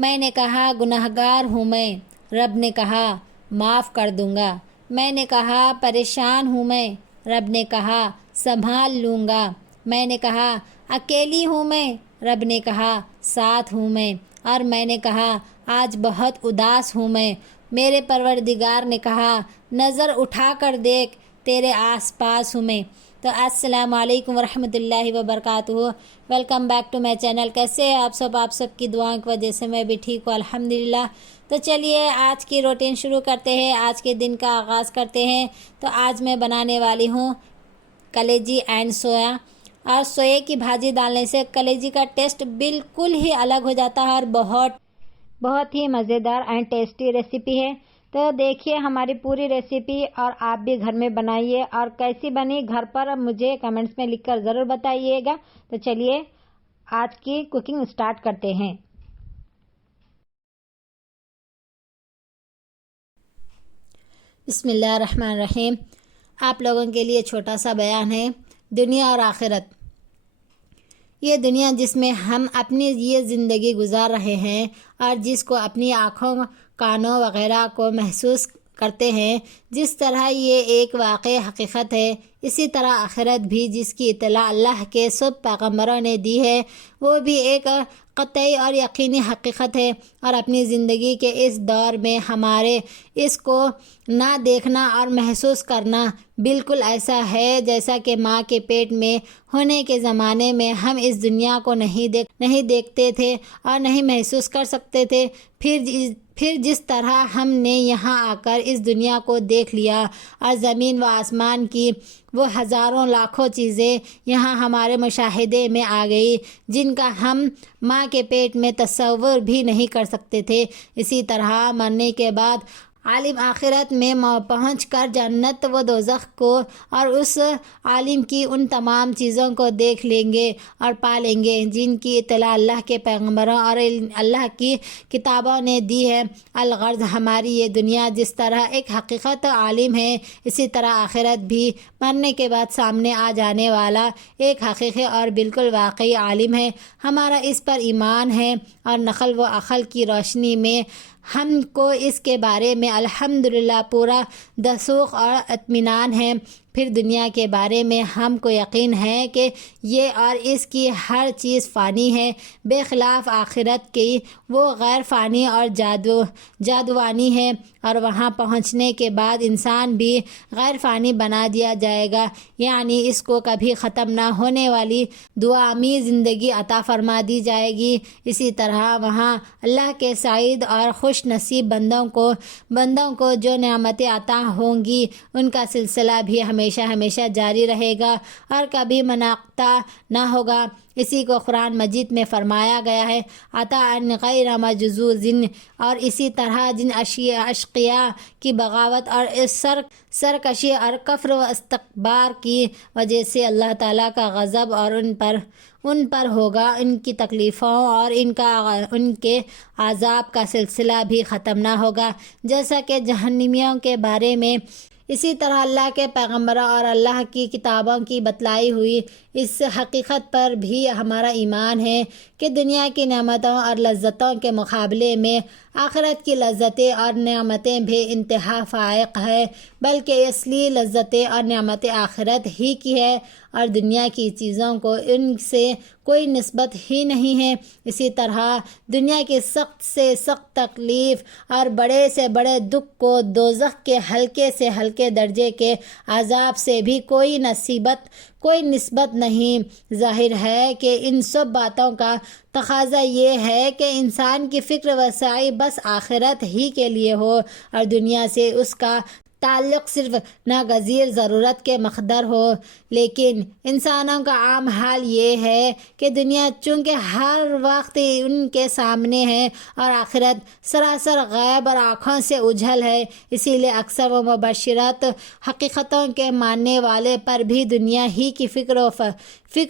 میں نے کہا گناہگار ہوں میں، رب نے کہا معاف کر دوں گا۔ میں نے کہا پریشان ہوں میں، رب نے کہا سنبھال لوں گا۔ میں نے کہا اکیلی ہوں میں، رب نے کہا ساتھ ہوں میں۔ اور میں نے کہا آج بہت اداس ہوں میں، میرے پروردگار نے کہا نظر اٹھا کر دیکھ، تیرے آس پاس ہوں میں۔ تو السلام علیکم ورحمۃ اللہ وبرکاتہ۔ Welcome back to my channel. کیسے ہیں آپ سب کی دعاؤں کی وجہ سے میں بھی ٹھیک ہوں الحمدللہ۔ تو چلیے آج کی روٹین شروع کرتے ہیں، آج کے دن کا آغاز کرتے ہیں۔ تو آج میں بنانے والی ہوں کلیجی اینڈ سویا، اور سوئے کی بھاجی ڈالنے سے کلیجی کا ٹیسٹ بالکل ہی الگ ہو جاتا ہے اور بہت ہی مزیدار اینڈ ٹیسٹی ریسیپی ہے۔ تو دیکھیے ہماری پوری ریسیپی، اور آپ بھی گھر میں بنائیے، اور کیسی بنی گھر پر مجھے کمنٹس میں لکھ کر ضرور بتائیے گا۔ تو چلیے آج کی کوکنگ سٹارٹ کرتے ہیں۔ بسم اللہ الرحمن الرحیم۔ آپ لوگوں کے لیے چھوٹا سا بیان ہے، دنیا اور آخرت۔ یہ دنیا جس میں ہم اپنی یہ زندگی گزار رہے ہیں، اور جس کو اپنی آنکھوں کانوں وغیرہ کو محسوس کرتے ہیں، جس طرح یہ ایک واقعی حقیقت ہے، اسی طرح آخرت بھی جس کی اطلاع اللہ کے سب پیغمبروں نے دی ہے، وہ بھی ایک قطعی اور یقینی حقیقت ہے۔ اور اپنی زندگی کے اس دور میں ہمارے اس کو نہ دیکھنا اور محسوس کرنا بالکل ایسا ہے جیسا کہ ماں کے پیٹ میں ہونے کے زمانے میں ہم اس دنیا کو نہیں دیکھتے تھے اور نہیں محسوس کر سکتے تھے۔ پھر جس طرح ہم نے یہاں آ کر اس دنیا کو دیکھ لیا، اور زمین و آسمان کی وہ ہزاروں لاکھوں چیزیں یہاں ہمارے مشاہدے میں آ گئی، جن کا ہم ماں کے پیٹ میں تصور بھی نہیں کر سکتے تھے۔ اسی طرح مرنے کے بعد عالم آخرت میں پہنچ کر جنت و دوزخ کو اور اس عالم کی ان تمام چیزوں کو دیکھ لیں گے اور پا لیں گے جن کی اطلاع اللہ کے پیغمبروں اور اللہ کی کتابوں نے دی ہے۔ الغرض ہماری یہ دنیا جس طرح ایک حقیقت عالم ہے، اسی طرح آخرت بھی مرنے کے بعد سامنے آ جانے والا ایک حقیقی اور بالکل واقعی عالم ہے۔ ہمارا اس پر ایمان ہے، اور نقل و عقل کی روشنی میں ہم کو اس کے بارے میں الحمدللہ پورا دسوخ اور اطمینان ہے۔ پھر دنیا کے بارے میں ہم کو یقین ہے کہ یہ اور اس کی ہر چیز فانی ہے، بے خلاف آخرت کی وہ غیر فانی اور جادوانی ہے، اور وہاں پہنچنے کے بعد انسان بھی غیر فانی بنا دیا جائے گا، یعنی اس کو کبھی ختم نہ ہونے والی دعامی زندگی عطا فرما دی جائے گی۔ اسی طرح وہاں اللہ کے سعید اور خوش نصیب بندوں کو جو نعمتیں عطا ہوں گی، ان کا سلسلہ بھی ہمیشہ جاری رہے گا اور کبھی منقطع نہ ہوگا۔ اسی کو قرآن مجید میں فرمایا گیا ہے عطاء غیر مجذوذ۔ اور اسی طرح جن اشقیاء کی بغاوت اور سرکشی اور کفر و استکبار کی وجہ سے اللہ تعالیٰ کا غضب اور ان پر ہوگا، ان کی تکلیفوں اور ان کے عذاب کا سلسلہ بھی ختم نہ ہوگا، جیسا کہ جہنمیوں کے بارے میں۔ اسی طرح اللہ کے پیغمبروں اور اللہ کی کتابوں کی بتلائی ہوئی اس حقیقت پر بھی ہمارا ایمان ہے کہ دنیا کی نعمتوں اور لذتوں کے مقابلے میں آخرت کی لذتیں اور نعمتیں بھی انتہا فائق ہے، بلکہ اصلی لذتیں اور نعمتیں آخرت ہی کی ہے، اور دنیا کی چیزوں کو ان سے کوئی نسبت ہی نہیں ہے۔ اسی طرح دنیا کی سخت سے سخت تکلیف اور بڑے سے بڑے دکھ کو دوزخ کے ہلکے سے ہلکے درجے کے عذاب سے بھی کوئی نسبت نہیں۔ ظاہر ہے کہ ان سب باتوں کا تقاضا یہ ہے کہ انسان کی فکر و سعی بس آخرت ہی کے لیے ہو، اور دنیا سے اس کا تعلق صرف ناگزیر ضرورت کے مقدر ہو۔ لیکن انسانوں کا عام حال یہ ہے کہ دنیا چونکہ ہر وقت ان کے سامنے ہے اور آخرت سراسر غیب اور آنکھوں سے اوجھل ہے، اسی لیے اکثر و مبشرات حقیقتوں کے ماننے والے پر بھی دنیا ہی کی فکر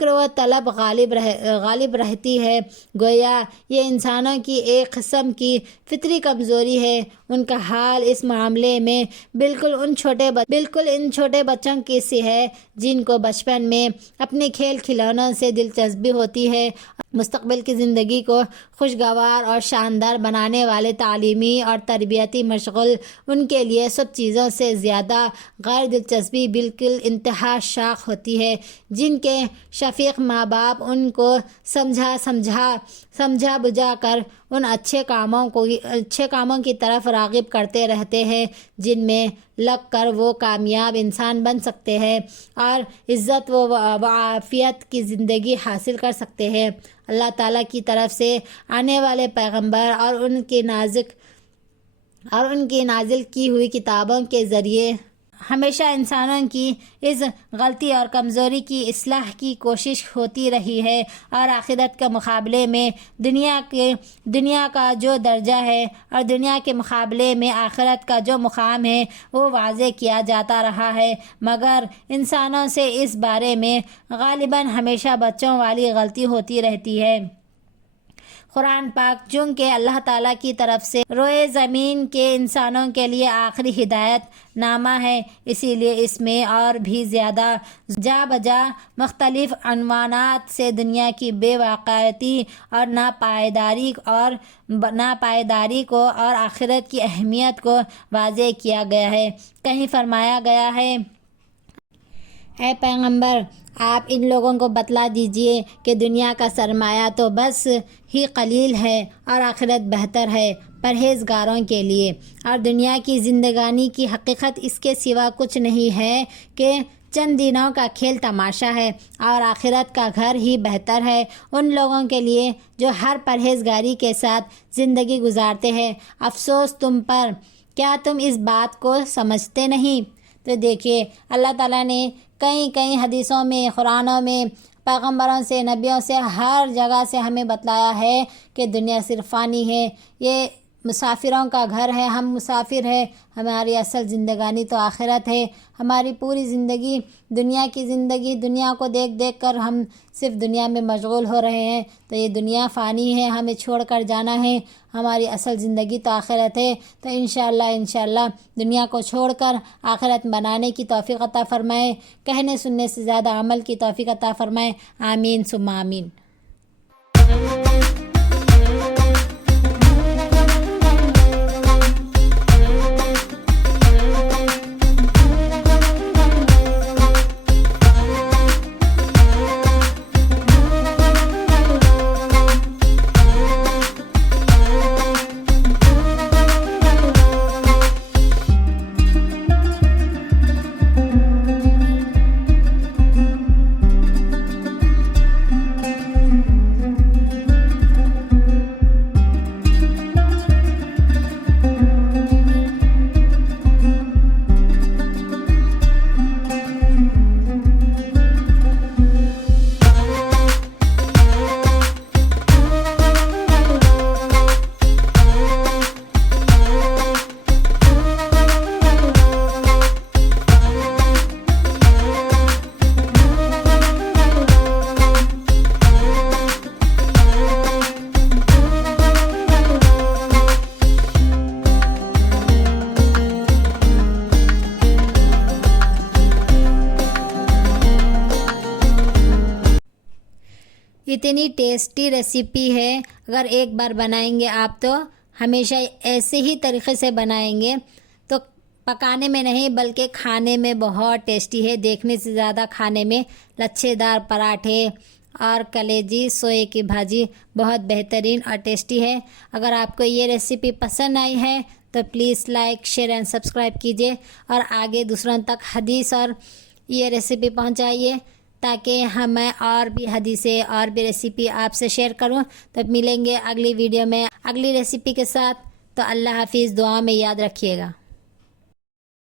و طلب غالب رہتی ہے۔ گویا یہ انسانوں کی ایک قسم کی فطری کمزوری ہے۔ ان کا حال اس معاملے میں بالکل ان چھوٹے بچوں کی سی ہے جن کو بچپن میں اپنے کھیل کھلونوں سے دلچسپی ہوتی ہے، مستقبل کی زندگی کو خوشگوار اور شاندار بنانے والے تعلیمی اور تربیتی مشغل ان کے لیے سب چیزوں سے زیادہ غیر دلچسپی بالکل انتہا شاخ ہوتی ہے، جن کے شفیق ماں باپ ان کو سمجھا بجھا کر ان اچھے کاموں کی طرف راغب کرتے رہتے ہیں جن میں لگ کر وہ کامیاب انسان بن سکتے ہیں اور عزت و عافیت کی زندگی حاصل کر سکتے ہیں۔ اللہ تعالیٰ کی طرف سے آنے والے پیغمبر اور ان کی نازل کی ہوئی کتابوں کے ذریعے ہمیشہ انسانوں کی اس غلطی اور کمزوری کی اصلاح کی کوشش ہوتی رہی ہے اور آخرت کے مقابلے میں دنیا کا جو درجہ ہے اور دنیا کے مقابلے میں آخرت کا جو مقام ہے وہ واضح کیا جاتا رہا ہے، مگر انسانوں سے اس بارے میں غالباً ہمیشہ بچوں والی غلطی ہوتی رہتی ہے۔ قرآن پاک چونکہ اللہ تعالیٰ کی طرف سے روئے زمین کے انسانوں کے لیے آخری ہدایت نامہ ہے، اسی لیے اس میں اور بھی زیادہ جا بجا مختلف عنوانات سے دنیا کی بے واقعیتی اور ناپائیداری کو اور آخرت کی اہمیت کو واضح کیا گیا ہے۔ کہیں فرمایا گیا ہے، اے پیغمبر، آپ ان لوگوں کو بتلا دیجئے کہ دنیا کا سرمایہ تو بس ہی قلیل ہے اور آخرت بہتر ہے پرہیزگاروں کے لیے، اور دنیا کی زندگانی کی حقیقت اس کے سوا کچھ نہیں ہے کہ چند دنوں کا کھیل تماشا ہے، اور آخرت کا گھر ہی بہتر ہے ان لوگوں کے لیے جو ہر پرہیزگاری کے ساتھ زندگی گزارتے ہیں۔ افسوس تم پر، کیا تم اس بات کو سمجھتے نہیں؟ تو دیکھیے، اللہ تعالیٰ نے کئی حدیثوں میں، قرآنوں میں، پیغمبروں سے، نبیوں سے، ہر جگہ سے ہمیں بتلایا ہے کہ دنیا صرف فانی ہے، یہ مسافروں کا گھر ہے، ہم مسافر ہیں، ہماری اصل زندگانی تو آخرت ہے۔ ہماری پوری زندگی دنیا کو دیکھ کر ہم صرف دنیا میں مشغول ہو رہے ہیں، تو یہ دنیا فانی ہے، ہمیں چھوڑ کر جانا ہے، ہماری اصل زندگی تو آخرت ہے۔ تو انشاءاللہ دنیا کو چھوڑ کر آخرت بنانے کی توفیق عطا فرمائے، کہنے سننے سے زیادہ عمل کی توفیق عطا فرمائے، آمین ثم آمین۔ اتنی ٹیسٹی ریسیپی ہے، اگر ایک بار بنائیں گے آپ تو ہمیشہ ایسے ہی طریقے سے بنائیں گے تو پکانے میں نہیں بلکہ کھانے میں بہت ٹیسٹی ہے، دیکھنے سے زیادہ کھانے میں لچھے دار پراٹھے اور کلیجی سوئے کی بھاجی بہت بہترین اور ٹیسٹی ہے۔ اگر آپ کو یہ ریسیپی پسند آئی ہے تو please like, share and subscribe کیجیے اور آگے دوسروں تک حدیث اور یہ ریسیپی پہنچائیے تاکہ میں اور بھی حدیثیں اور بھی ریسیپی آپ سے شیئر کروں۔ تو ملیں گے اگلی ویڈیو میں اگلی ریسیپی کے ساتھ، تو اللہ حافظ، دعا میں یاد رکھیے گا۔